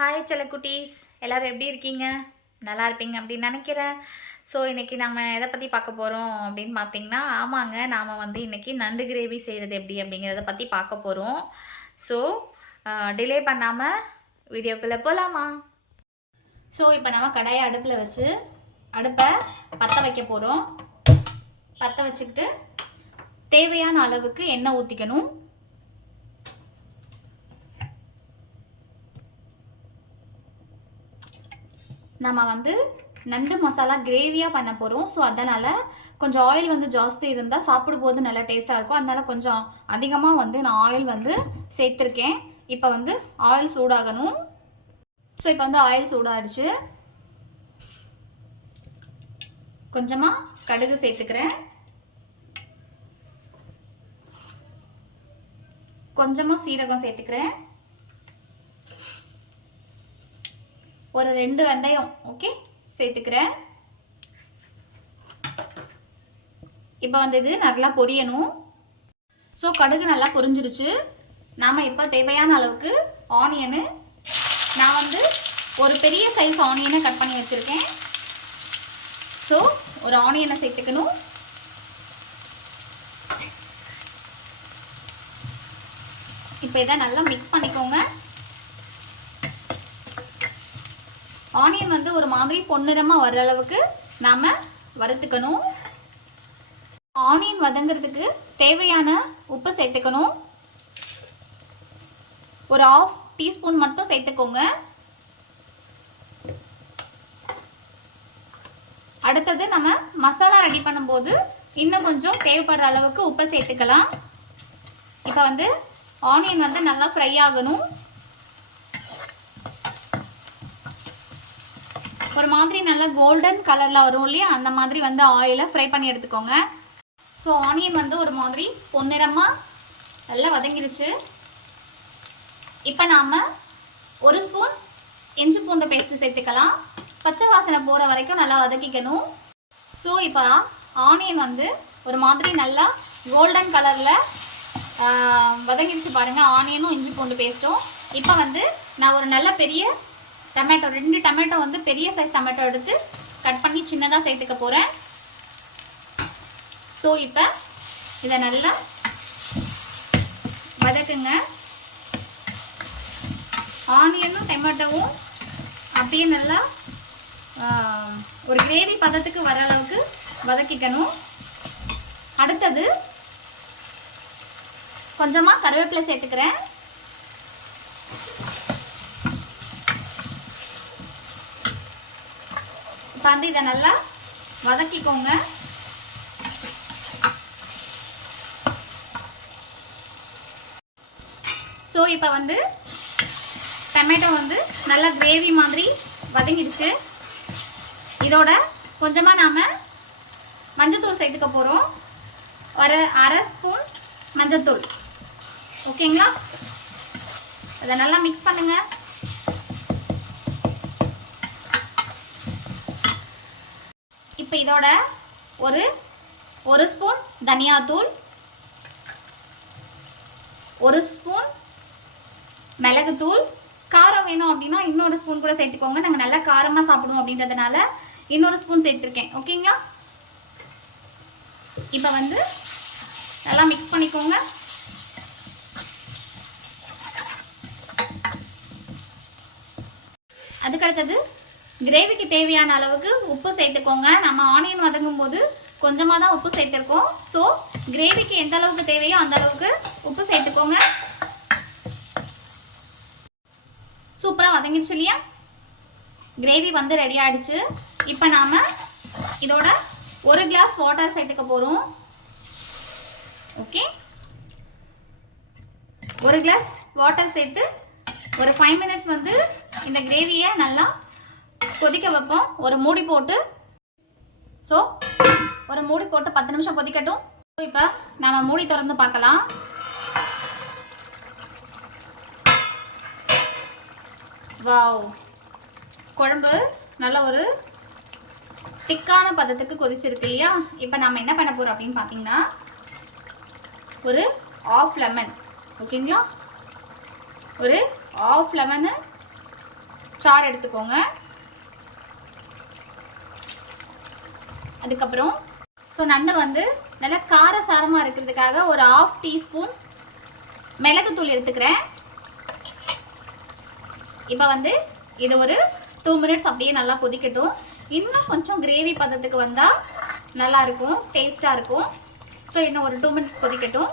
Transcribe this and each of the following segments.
Hi செல்லக்குட்டீஸ், எல்லோரும் எப்படி இருக்கீங்க? நல்லா இருப்பீங்க அப்படின்னு நினைக்கிறேன். ஸோ இன்றைக்கி நம்ம எதை பற்றி பார்க்க போகிறோம் அப்படின்னு பார்த்தீங்கன்னா, ஆமாங்க, நாம் வந்து இன்றைக்கி நண்டு கிரேவி செய்கிறது எப்படி அப்படிங்கிறத பற்றி பார்க்க போகிறோம். ஸோ டிலே பண்ணாமல் வீடியோக்குள்ளே போகலாமா? ஸோ இப்போ நம்ம கடாயை அடுப்பில் வச்சு அடுப்பை பற்ற வைக்க போகிறோம். பற்ற வச்சுக்கிட்டு தேவையான அளவுக்கு எண்ணெய் ஊற்றிக்கணும். நம்ம வந்து நண்டு மசாலா கிரேவியாக பண்ண போகிறோம். ஸோ அதனால் கொஞ்சம் ஆயில் வந்து ஜாஸ்தி இருந்தால் சாப்பிடும்போது நல்லா டேஸ்ட்டாக இருக்கும். அதனால் கொஞ்சம் அதிகமாக வந்து நான் ஆயில் வந்து சேர்த்துருக்கேன். இப்போ வந்து ஆயில் சூடாகணும். ஸோ இப்போ வந்து ஆயில் சூடாகிடுச்சு. கொஞ்சமாக கடுகு சேர்த்துக்கிறேன். கொஞ்சமாக சீரகம் சேர்த்துக்கிறேன். ஒரு 2 வெந்தயம் ஓகே சேர்த்துக்கிறேன். இப்போ வந்து இது நல்லா பொரியணும். ஸோ கடுகு நல்லா பொரிஞ்சிருச்சு. நாம் இப்போ தேவையான அளவுக்கு ஆனியனு, நான் வந்து ஒரு பெரிய சைஸ் ஆனியனை கட் பண்ணி வச்சுருக்கேன். ஸோ ஒரு ஆனியனை சேர்த்துக்கணும். இப்போ இதை நல்லா மிக்ஸ் பண்ணிக்கோங்க. ஆனியன் வந்து ஒரு மாதிரி பொன்னிறமாக வர்ற அளவுக்கு நாம் வறுத்துக்கணும். ஆனியன் வதங்கிறதுக்கு தேவையான உப்பு சேர்த்துக்கணும். ஒரு 1/2 டீஸ்பூன் மட்டும் சேர்த்துக்கோங்க. அடுத்தது நம்ம மசாலா ரெடி பண்ணும்போது இன்னும் கொஞ்சம் தேவைப்படுற அளவுக்கு உப்பை சேர்த்துக்கலாம். இப்போ வந்து ஆனியன் வந்து நல்லா ஃப்ரை ஆகணும். ஒரு மாதிரி நல்லா கோல்டன் கலரில் வரும் இல்லையா, அந்த மாதிரி வந்து ஆயிலை ஃப்ரை பண்ணி எடுத்துக்கோங்க. ஸோ ஆனியன் வந்து ஒரு மாதிரி பொன்னிறமாக நல்லா வதங்கிடுச்சு. இப்போ நாம் 1 ஸ்பூன் இஞ்சி பூண்டு பேஸ்ட்டு சேர்த்துக்கலாம். பச்சை வாசனை போகிற வரைக்கும் நல்லா வதக்கிக்கணும். ஸோ இப்போ ஆனியன் வந்து ஒரு மாதிரி நல்லா கோல்டன் கலரில் வதங்கிடுச்சு பாருங்கள், ஆனியனும் இஞ்சி பூண்டு பேஸ்ட்டும். இப்போ வந்து நான் ஒரு நல்ல பெரிய டொமேட்டோ, 2 டொமேட்டோ வந்து பெரிய சைஸ் டொமேட்டோ எடுத்து கட் பண்ணி சின்னதாக சேர்த்துக்க போகிறேன். ஸோ இப்போ இதை நல்லா வதக்குங்க. ஆனியனும் டொமேட்டோவும் அப்படியே நல்லா ஒரு கிரேவி பதத்துக்கு வர அளவுக்கு வதக்கிக்கணும். அடுத்தது கொஞ்சமாக கருவேப்பிலை சேர்த்துக்கிறேன். இப்போ வந்து இதை நல்லா வதக்கிக்கோங்க. ஸோ இப்போ வந்து டொமேட்டோ வந்து நல்லா கிரேவி மாதிரி வதங்கிடுச்சு. இதோட கொஞ்சமாக நாம் மஞ்சத்தூள் சேர்த்துக்க போகிறோம். ஒரு 1/2 ஸ்பூன் மஞ்சத்தூள் ஓகேங்களா. அதை நல்லா மிக்ஸ் பண்ணுங்கள். இப்போ இதோட ஒரு ஸ்பூன் தனியாத்தூள், 1 ஸ்பூன் மிளகுத்தூள். காரம் வேணும் அப்படின்னா இன்னொரு ஸ்பூன் கூட சேர்த்துக்கோங்க. நாங்கள் நல்லா காரமாக சாப்பிடுவோம் அப்படின்றதுனால இன்னொரு ஸ்பூன் சேர்த்துருக்கேன் ஓகேங்களா. இப்போ வந்து நல்லா மிக்ஸ் பண்ணிக்கோங்க. அதுக்கடுத்தது கிரேவிக்கு தேவையான அளவுக்கு உப்பு சேர்த்துக்கோங்க. நம்ம ஆனியன் வதங்கும் போது கொஞ்சமாக தான் உப்பு சேர்த்துருக்கோம். ஸோ கிரேவிக்கு எந்த அளவுக்கு தேவையோ அந்த அளவுக்கு உப்பு சேர்த்துக்கோங்க. சூப்பராக வதங்கிடுச்சு இல்லையா, கிரேவி வந்து ரெடி ஆகிடுச்சு. இப்போ நாம் இதோட 1 கிளாஸ் வாட்டர் சேர்த்துக்க போகிறோம். ஓகே, 1 கிளாஸ் வாட்டர் சேர்த்து ஒரு 5 மினிட்ஸ் வந்து இந்த கிரேவியை நல்லா கொதிக்க வைப்போம். ஒரு மூடி போட்டு 10 நிமிஷம் கொதிக்கட்டும். இப்போ நம்ம மூடி திறந்து பார்க்கலாம். வாவ், குழம்பு நல்ல ஒரு திக்கான பதத்துக்கு கொதிச்சிருக்கு இல்லையா. இப்போ நம்ம என்ன பண்ண போகிறோம் அப்படின்னு பார்த்தீங்கன்னா, ஒரு 1/2 லெமன் ஓகேங்களா, ஒரு 1/2 லெமனை சாறு எடுத்துக்கோங்க. அதுக்கப்புறம் நண்டு வந்து நல்லா காரசாரமாக இருக்கிறதுக்காக ஒரு 1/2 டீஸ்பூன் மிளகுத்தூள் எடுத்துக்கிறேன். இப்போ வந்து இது ஒரு 2 மினிட்ஸ் அப்படியே நல்லா கொதிக்கட்டும். இன்னும் கொஞ்சம் கிரேவி பதத்துக்கு வந்தால் நல்லாயிருக்கும், டேஸ்ட்டாக இருக்கும். ஸோ இன்னும் ஒரு 2 மினிட்ஸ் கொதிக்கட்டும்.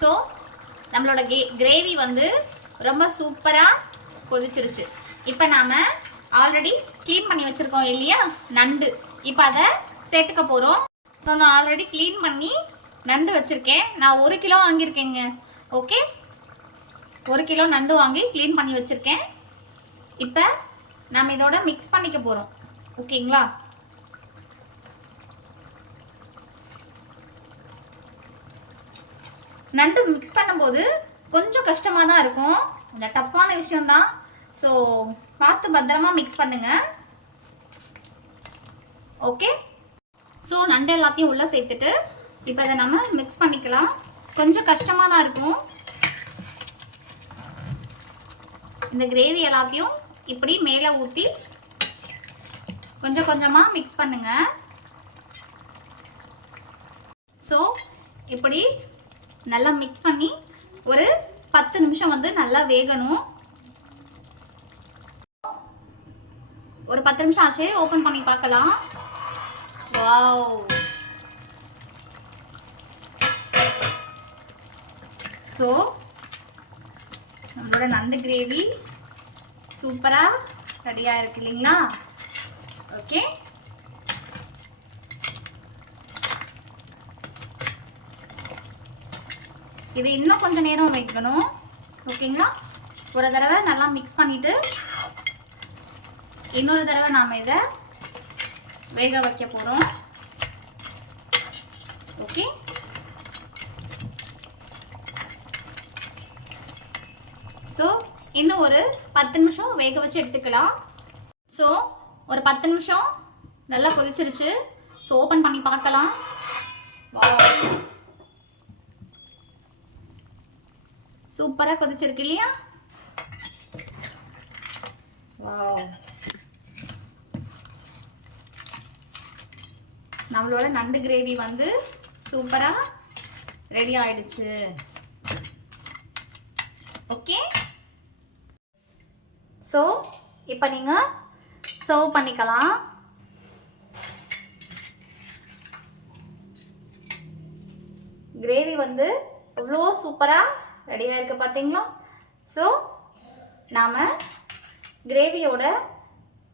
ஸோ நம்மளோட கிரேவி வந்து ரொம்ப சூப்பராக கொதிச்சிருச்சு. இப்போ நாம் ஆல்ரெடி க்ளீன் பண்ணி வச்சுருக்கோம் இல்லையா நண்டு, இப்போ அதை சேர்த்துக்க போகிறோம். ஸோ நான் ஆல்ரெடி க்ளீன் பண்ணி நண்டு வச்சுருக்கேன். நான் 1 கிலோ வாங்கியிருக்கேங்க. ஓகே, 1 கிலோ நண்டு வாங்கி க்ளீன் பண்ணி வச்சுருக்கேன். இப்போ நம்ம இதோட மிக்ஸ் பண்ணிக்க போகிறோம். ஓகேங்களா? நண்டு மிக்ஸ் பண்ணும்போது கொஞ்சம் கஷ்டமாக தான் இருக்கும், கொஞ்சம் டஃப்பான விஷயம்தான். ஸோ பார்த்து பத்திரமா மிக்ஸ் பண்ணுங்க. ஓகே, ஸோ நண்டு எல்லாத்தையும் உள்ளே சேர்த்துட்டு இப்போ அதை நம்ம மிக்ஸ் பண்ணிக்கலாம். கொஞ்சம் கஷ்டமாக தான் இருக்கும். இந்த கிரேவி எல்லாத்தையும் இப்படி மேலே ஊற்றி கொஞ்சம் கொஞ்சமாக மிக்ஸ் பண்ணுங்க. ஸோ இப்படி நல்லா மிக்ஸ் பண்ணி ஒரு 10 நிமிஷம் வந்து நல்லா வேகணும். ஒரு 10 நிமிஷம் ஆச்சு, ஓப்பன் பண்ணி பார்க்கலாம். வாவ், ஸோ நம்மளோட நண்டு கிரேவி சூப்பராக ரெடியாக இருக்கு இல்லைங்களா? ஓகே, இது இன்னும் கொஞ்சம் நேரம் வைக்கணும். ஓகேங்களா? ஒரு தடவை நல்லா மிக்ஸ் பண்ணிவிட்டு இன்னொரு தடவை நாம் இதை வேக வைக்க போகிறோம். ஓகே, ஸோ இன்னும் ஒரு 10 நிமிஷம் வேக வச்சு எடுத்துக்கலாம். ஸோ ஒரு 10 நிமிஷம் நல்லா கொதிச்சிருச்சு. ஸோ ஓப்பன் பண்ணி பார்க்கலாம். சூப்பராக கொதிச்சிருக்கு இல்லையா? வாவ், நம்மளோட நண்டு கிரேவி வந்து சூப்பராக ரெடி ஆயிடுச்சு. ஓகே, ஸோ இப்போ நீங்கள் சர்வ் பண்ணிக்கலாம். கிரேவி வந்து எவ்வளோ சூப்பராக ரெடியாக இருக்குது பார்த்தீங்களா? ஸோ நாம் கிரேவியோட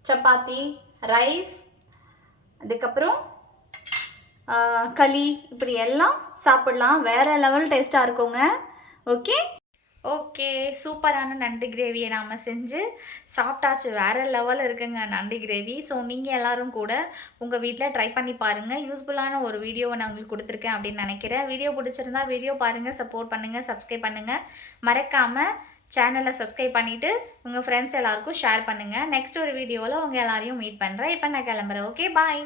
சப்பாத்தி, ரைஸ், அதுக்கப்புறம் களி இப்படி எல்லாம் சாப்பிடலாம். வேறு லெவல் டேஸ்ட்டாக இருக்குங்க. ஓகே ஓகே, சூப்பரான நண்டு கிரேவியை நாம் செஞ்சு சாப்பிட்டாச்சு. வேறு லெவல் இருக்குங்க நண்டு கிரேவி. ஸோ நீங்கள் எல்லோரும் கூட உங்கள் வீட்டில் ட்ரை பண்ணி பாருங்கள். யூஸ்ஃபுல்லான ஒரு வீடியோவை நான் உங்களுக்கு கொடுத்துருக்கேன் அப்படின்னு நினைக்கிறேன். வீடியோ பிடிச்சிருந்தா வீடியோ பாருங்கள், சப்போர்ட் பண்ணுங்கள், சப்ஸ்கிரைப் பண்ணுங்கள். மறக்காமல் சேனலை சப்ஸ்கிரைப் பண்ணிவிட்டு உங்கள் ஃப்ரெண்ட்ஸ் எல்லாருக்கும் ஷேர் பண்ணுங்கள். நெக்ஸ்ட் ஒரு வீடியோவில் உங்கள் எல்லாரையும் மீட் பண்ணுறேன். இப்போ நான் கிளம்புறேன். ஓகே, பாய்.